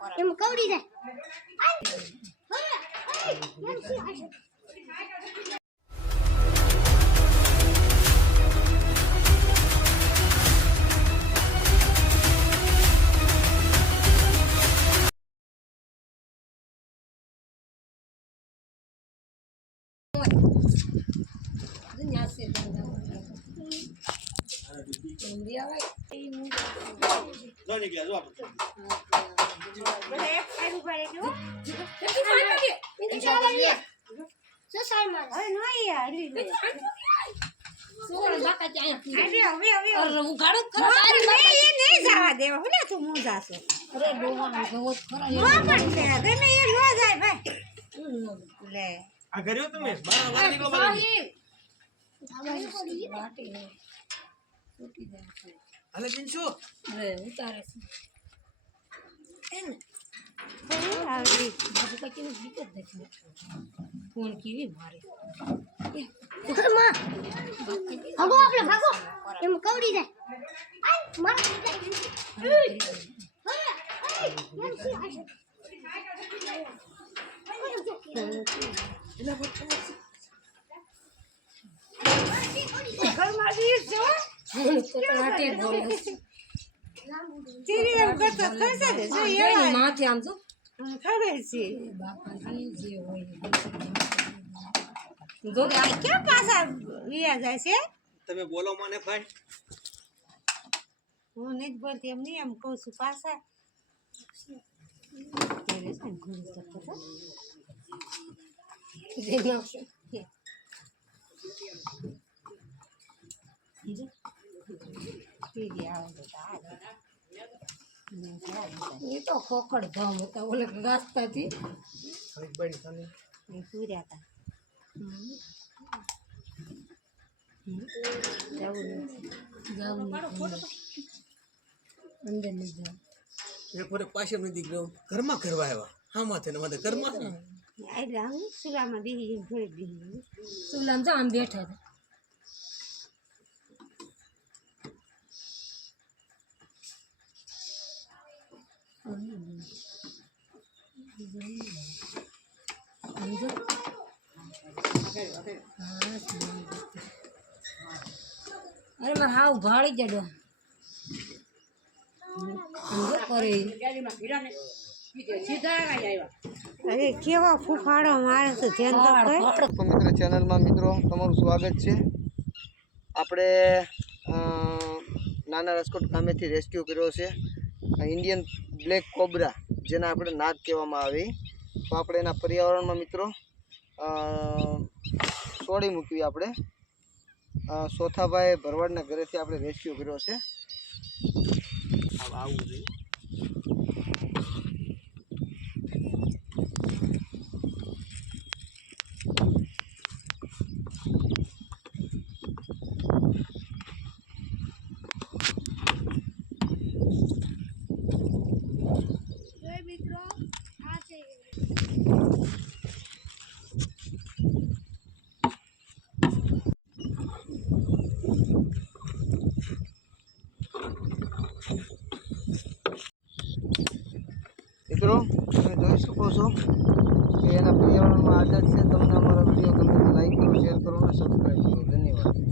એમ કવડી જાય હાલે જીનશુ અરે ઉતારે છે એને આવડી બધું કઈ દીકત નથી ફોન કેવી મારે ઘરમાં ભાગો આપણે ભાગો એમ કવડી જાય માર માથે આમ જો ખબર છે બાપાજી જે હોય જો આ કેમ પાછા વિયા જાય છે તમે બોલો મને ભાઈ હું નહીં બોલતી એમ નહીં એમ કહું છું પાછા એ તો ખોખડ ધામ હતા ઓલે ગાસ્તાથી પૂર્યા હતા અંદર નહીં જાવ એક વાર પાછળ નથી ગયો ઘરમાં કરવા આવ્યા હા માથે ને માથે ઘરમાં એટલે હું સુલામાં બેસી થોડીક બેસી સુલામ જો આમ બેઠા હતા અરે મારે હાવ ભાળી જડો અરે કેવો ફૂફાડો મારે છે મિત્રો ચેનલમાં મિત્રો તમારું સ્વાગત છે આપણે નાના રસકોટ ગામેથી રેસ્ક્યુ કર્યો છે ઇન્ડિયન બ્લેક કોબ્રા જેને આપણે નાગ કહેવામાં આવે તો આપણે એના પર્યાવરણમાં મિત્રો છોડી મૂકવી આપણે સોથાભાઈ ભરવાડના ઘરેથી આપણે રેસ્ક્યુ કર્યો છે આવું જોઈએ મિત્રો તમે જોઈ શકો છો કે એના પર્યાવરણમાં આદત છે તમને અમારો વિડીયો ગમે તો લાઈક કરો શેર કરો અને સબસ્ક્રાઈબ કરો ધન્યવાદ